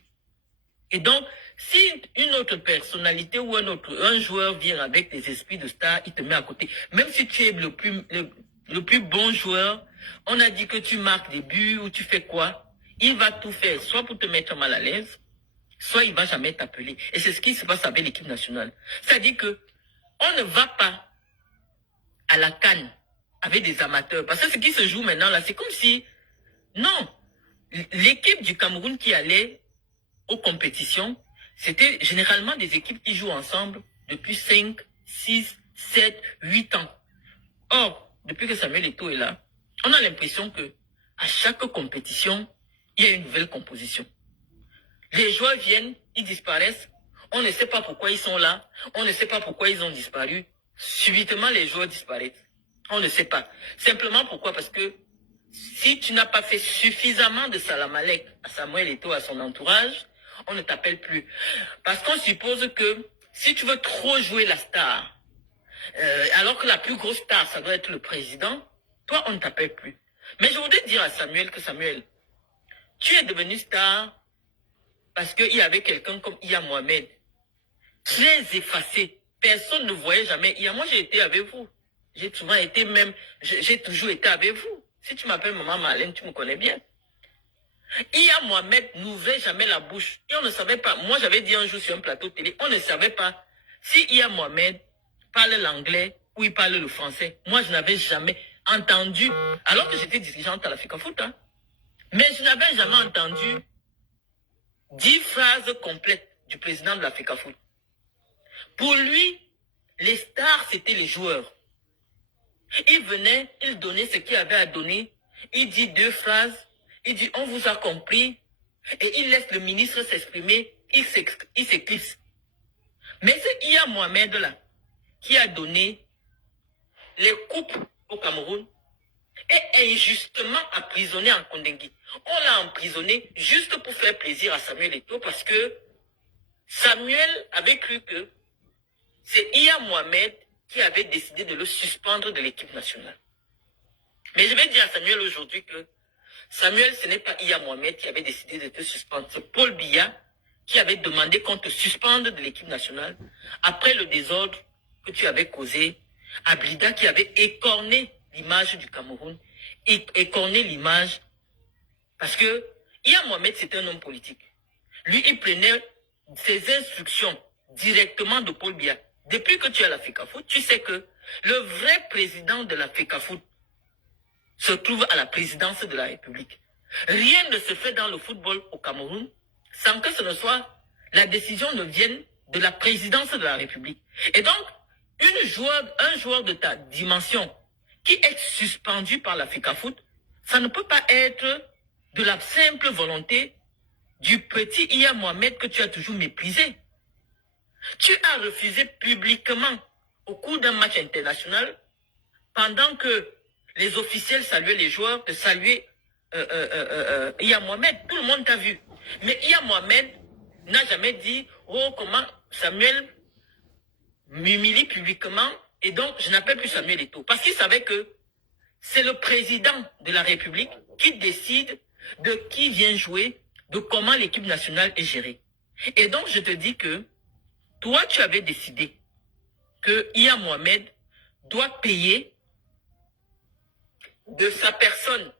Et donc, si une autre personnalité ou un joueur vient avec des esprits de star, il te met à côté. Même si tu es le plus bon joueur, on a dit que tu marques des buts ou tu fais quoi, il va tout faire, soit pour te mettre mal à l'aise, soit il va jamais t'appeler. Et c'est ce qui se passe avec l'équipe nationale. C'est-à-dire que on ne va pas à la CAN avec des amateurs. Parce que ce qui se joue maintenant, là, c'est comme si... Non. L'équipe du Cameroun qui allait aux compétitions, c'était généralement des équipes qui jouent ensemble depuis 5, 6, 7, 8 ans. Or, depuis que Samuel Eto'o est là, on a l'impression que à chaque compétition, il y a une nouvelle composition. Les joueurs viennent, ils disparaissent. On ne sait pas pourquoi ils sont là. On ne sait pas pourquoi ils ont disparu. Subitement, les joueurs disparaissent. On ne sait pas. Simplement pourquoi? Parce que si tu n'as pas fait suffisamment de Salamalek à Samuel Eto'o, à son entourage, on ne t'appelle plus. Parce qu'on suppose que si tu veux trop jouer la star, alors que la plus grosse star, ça doit être le président, toi, on ne t'appelle plus. Mais je voudrais dire à Samuel que Samuel, tu es devenu star parce qu'il y avait quelqu'un comme Iya Mohamed, très effacé. Personne ne voyait jamais. Moi, j'ai été avec vous. J'ai souvent été même, j'ai toujours été avec vous. Si tu m'appelles Maman Marlène, tu me connais bien. Iya Mohamed n'ouvrait jamais la bouche. Et on ne savait pas. Moi, j'avais dit un jour sur un plateau de télé, on ne savait pas si Iya Mohamed parle l'anglais ou il parle le français. Moi, je n'avais jamais entendu, alors que j'étais dirigeante à la FECAFOOT, hein, mais je n'avais jamais entendu 10 phrases complètes du président de la FECAFOOT. Pour lui, les stars, c'était les joueurs. Il venait, il donnait ce qu'il avait à donner. Il dit 2 phrases. Il dit, on vous a compris. Et il laisse le ministre s'exprimer. Il s'éclipse. Mais c'est Iya Mohamed là qui a donné les coupes au Cameroun et injustement emprisonné en Kondengui. On l'a emprisonné juste pour faire plaisir à Samuel Eto'o parce que Samuel avait cru que c'est Iya Mohamed qui avait décidé de le suspendre de l'équipe nationale. Mais je vais dire à Samuel aujourd'hui que Samuel, ce n'est pas Iya Mohamed qui avait décidé de te suspendre. C'est Paul Biya qui avait demandé qu'on te suspende de l'équipe nationale après le désordre que tu avais causé à Blida qui avait écorné l'image du Cameroun, écorné l'image parce que Iya Mohamed, c'est un homme politique. Lui, il prenait ses instructions directement de Paul Biya. Depuis que tu es à la FECAFOOT, tu sais que le vrai président de la FECAFOOT se trouve à la présidence de la République. Rien ne se fait dans le football au Cameroun sans que ce ne soit la décision ne vienne de la présidence de la République. Et donc, un joueur de ta dimension qui est suspendu par la FECAFOOT, ça ne peut pas être de la simple volonté du petit Iya Mohamed que tu as toujours méprisé. Tu as refusé publiquement au cours d'un match international, pendant que les officiels saluaient les joueurs, de saluer Iya Mohamed. Tout le monde t'a vu. Mais Iya Mohamed n'a jamais dit « Oh, comment Samuel m'humilie publiquement et donc je n'appelle plus Samuel Eto'o. » Parce qu'il savait que c'est le président de la République qui décide de qui vient jouer, de comment l'équipe nationale est gérée. Et donc je te dis que toi, tu avais décidé que Iya Mohamed doit payer de sa personne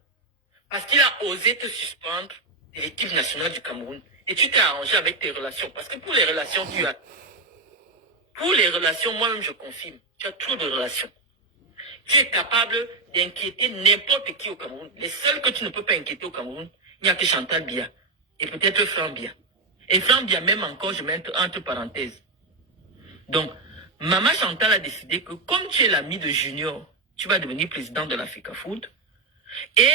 parce qu'il a osé te suspendre de l'équipe nationale du Cameroun. Et tu t'es arrangé avec tes relations. Parce que pour les relations, pour les relations, moi-même je confirme, tu as trop de relations. Tu es capable d'inquiéter n'importe qui au Cameroun. Les seuls que tu ne peux pas inquiéter au Cameroun, il n'y a que Chantal Biya. Et peut-être Franck Biya. Et Franck Biya, même encore, je mets entre parenthèses. Donc, Maman Chantal a décidé que comme tu es l'ami de Junior, tu vas devenir président de la FECAFOOT. Et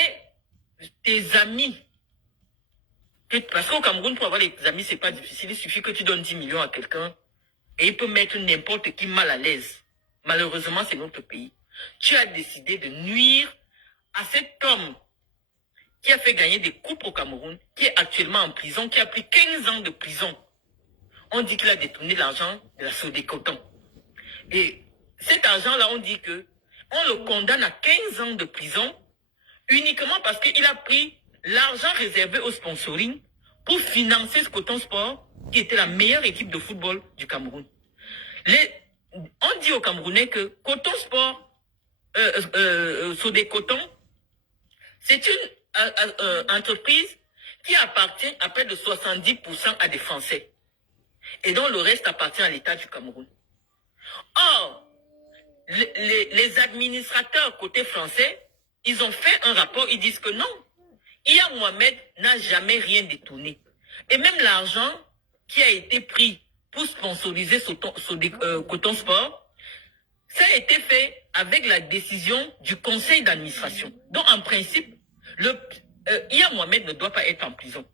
tes amis, parce qu'au Cameroun, pour avoir des amis, c'est pas difficile. Il suffit que tu donnes 10 millions à quelqu'un et il peut mettre n'importe qui mal à l'aise. Malheureusement, c'est notre pays. Tu as décidé de nuire à cet homme qui a fait gagner des coupes au Cameroun, qui est actuellement en prison, qui a pris 15 ans de prison. On dit qu'il a détourné l'argent de la Sodécoton. Et cet argent-là, on dit que on le condamne à 15 ans de prison uniquement parce qu'il a pris l'argent réservé au sponsoring pour financer ce Coton Sport, qui était la meilleure équipe de football du Cameroun. On dit aux Camerounais que Coton Sport, Sodécoton, c'est une entreprise qui appartient à près de 70% à des Français. Et dont le reste appartient à l'État du Cameroun. Or, les administrateurs côté français, ils ont fait un rapport, ils disent que non, Iya Mohamed n'a jamais rien détourné. Et même l'argent qui a été pris pour sponsoriser Coton Sport, ça a été fait avec la décision du conseil d'administration. Donc, en principe, Iya Mohamed ne doit pas être en prison.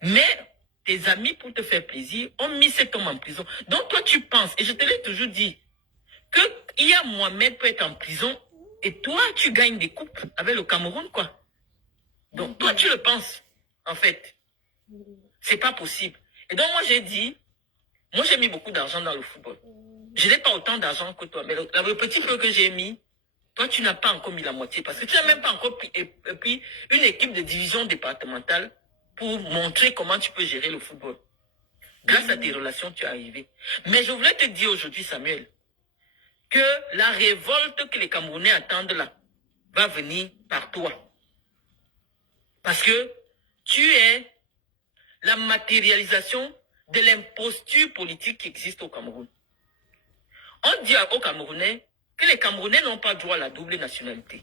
Mais tes amis, pour te faire plaisir, ont mis cet homme en prison. Donc, toi, tu penses, et je te l'ai toujours dit, que Iya Mohamed peut être en prison, et toi, tu gagnes des coupes avec le Cameroun, quoi. Donc, toi, tu le penses, en fait. C'est pas possible. Et donc, moi, j'ai dit, moi, j'ai mis beaucoup d'argent dans le football. Je n'ai pas autant d'argent que toi, mais le petit peu que j'ai mis, toi, tu n'as pas encore mis la moitié, parce que tu n'as même pas encore pris une équipe de division départementale pour montrer comment tu peux gérer le football. Grâce à tes relations, tu es arrivé. Mais je voulais te dire aujourd'hui, Samuel, que la révolte que les Camerounais attendent là va venir par toi. Parce que tu es la matérialisation de l'imposture politique qui existe au Cameroun. On dit aux Camerounais que les Camerounais n'ont pas droit à la double nationalité.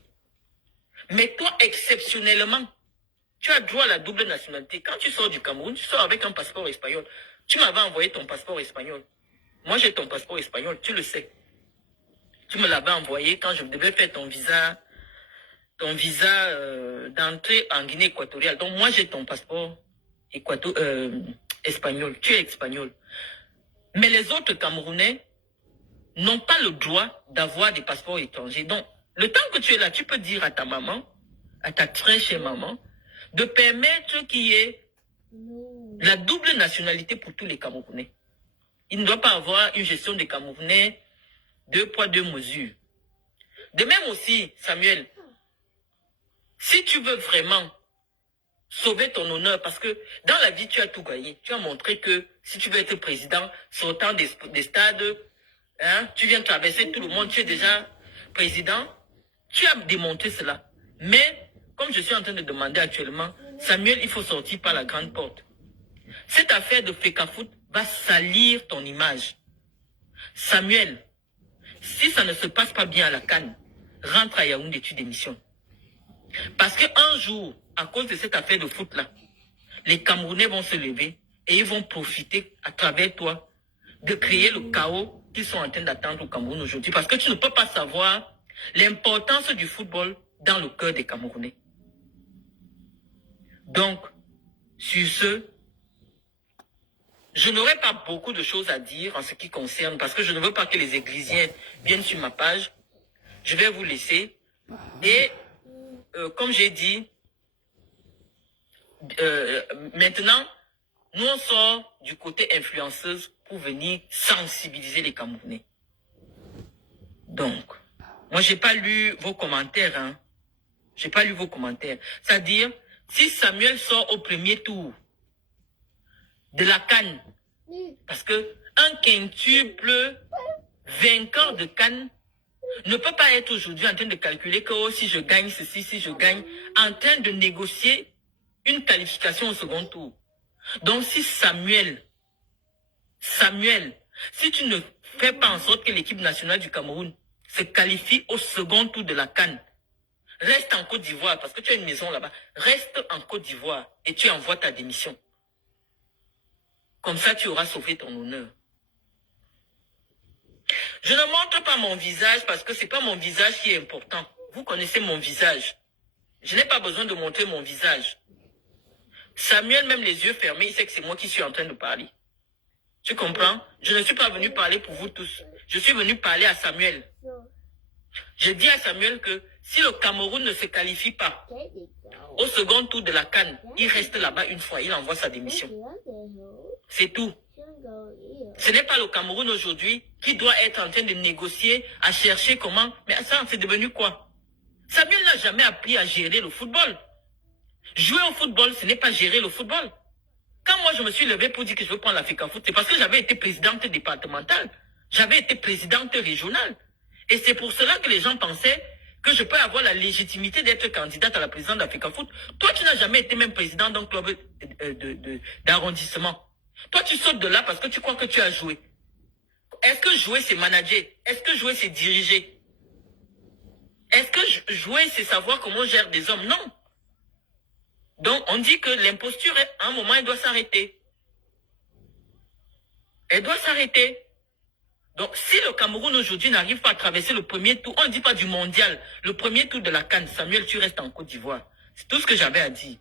Mais toi, exceptionnellement, tu as droit à la double nationalité. Quand tu sors du Cameroun, tu sors avec un passeport espagnol. Tu m'avais envoyé ton passeport espagnol. Moi, j'ai ton passeport espagnol, tu le sais. Tu me l'avais envoyé quand je devais faire ton visa d'entrée en Guinée équatoriale. Donc, moi, j'ai ton passeport espagnol. Tu es espagnol. Mais les autres Camerounais n'ont pas le droit d'avoir des passeports étrangers. Donc, le temps que tu es là, tu peux dire à ta maman, à ta très chère maman, de permettre qu'il y ait la double nationalité pour tous les Camerounais. Il ne doit pas avoir une gestion des Camerounais 2 poids 2 mesures. De même aussi, Samuel, si tu veux vraiment sauver ton honneur, parce que dans la vie, tu as tout gagné. Tu as montré que si tu veux être président, sortant des stades, hein, tu viens traverser tout le monde, tu es déjà président. Tu as démontré cela. Mais, comme je suis en train de demander actuellement, Samuel, il faut sortir par la grande porte. Cette affaire de Fecafoot va salir ton image. Samuel, si ça ne se passe pas bien à la CAN, rentre à Yaoundé, tu démissionnes. Parce qu'un jour, à cause de cette affaire de foot-là, les Camerounais vont se lever et ils vont profiter à travers toi de créer le chaos qu'ils sont en train d'attendre au Cameroun aujourd'hui. Parce que tu ne peux pas savoir l'importance du football dans le cœur des Camerounais. Donc, sur ce, je n'aurai pas beaucoup de choses à dire en ce qui concerne, parce que je ne veux pas que les églisiens viennent sur ma page. Je vais vous laisser. Et comme j'ai dit, maintenant, nous on sort du côté influenceuse pour venir sensibiliser les Camerounais. Donc, moi j'ai pas lu vos commentaires, hein. J'ai pas lu vos commentaires. C'est-à-dire, si Samuel sort au premier tour de la CAN, parce que un quintuple vainqueur de CAN ne peut pas être aujourd'hui en train de calculer que oh, si je gagne ceci, si je gagne, en train de négocier une qualification au second tour. Donc si Samuel, si tu ne fais pas en sorte que l'équipe nationale du Cameroun se qualifie au second tour de la CAN, reste en Côte d'Ivoire, parce que tu as une maison là-bas, reste en Côte d'Ivoire et tu envoies ta démission. Comme ça, tu auras sauvé ton honneur. Je ne montre pas mon visage parce que ce n'est pas mon visage qui est important. Vous connaissez mon visage. Je n'ai pas besoin de montrer mon visage. Samuel, même les yeux fermés, il sait que c'est moi qui suis en train de parler. Tu comprends? Je ne suis pas venu parler pour vous tous. Je suis venu parler à Samuel. Je dis à Samuel que si le Cameroun ne se qualifie pas au second tour de la CAN, il reste là-bas une fois, il envoie sa démission. C'est tout. Ce n'est pas le Cameroun aujourd'hui qui doit être en train de négocier, à chercher comment. Mais ça, c'est devenu quoi? Samuel n'a jamais appris à gérer le football. Jouer au football, ce n'est pas gérer le football. Quand moi, je me suis levé pour dire que je veux prendre la Fecafoot, c'est parce que j'avais été présidente départementale. J'avais été présidente régionale. Et c'est pour cela que les gens pensaient que je peux avoir la légitimité d'être candidate à la présidence de la Fecafoot. Toi, tu n'as jamais été même président d'un club d'arrondissement. Toi, tu sautes de là parce que tu crois que tu as joué. Est-ce que jouer, c'est manager? Est-ce que jouer, c'est diriger? Est-ce que jouer, c'est savoir comment on gère des hommes? Non. Donc, on dit que l'imposture, à un moment, elle doit s'arrêter. Elle doit s'arrêter. Donc, si le Cameroun aujourd'hui n'arrive pas à traverser le premier tour, on ne dit pas du mondial, le premier tour de la CAN, Samuel, tu restes en Côte d'Ivoire. C'est tout ce que j'avais à dire.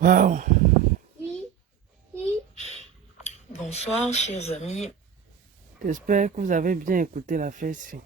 Wow. Bon, Bonsoir, chers amis. J'espère que vous avez bien écouté la fesse.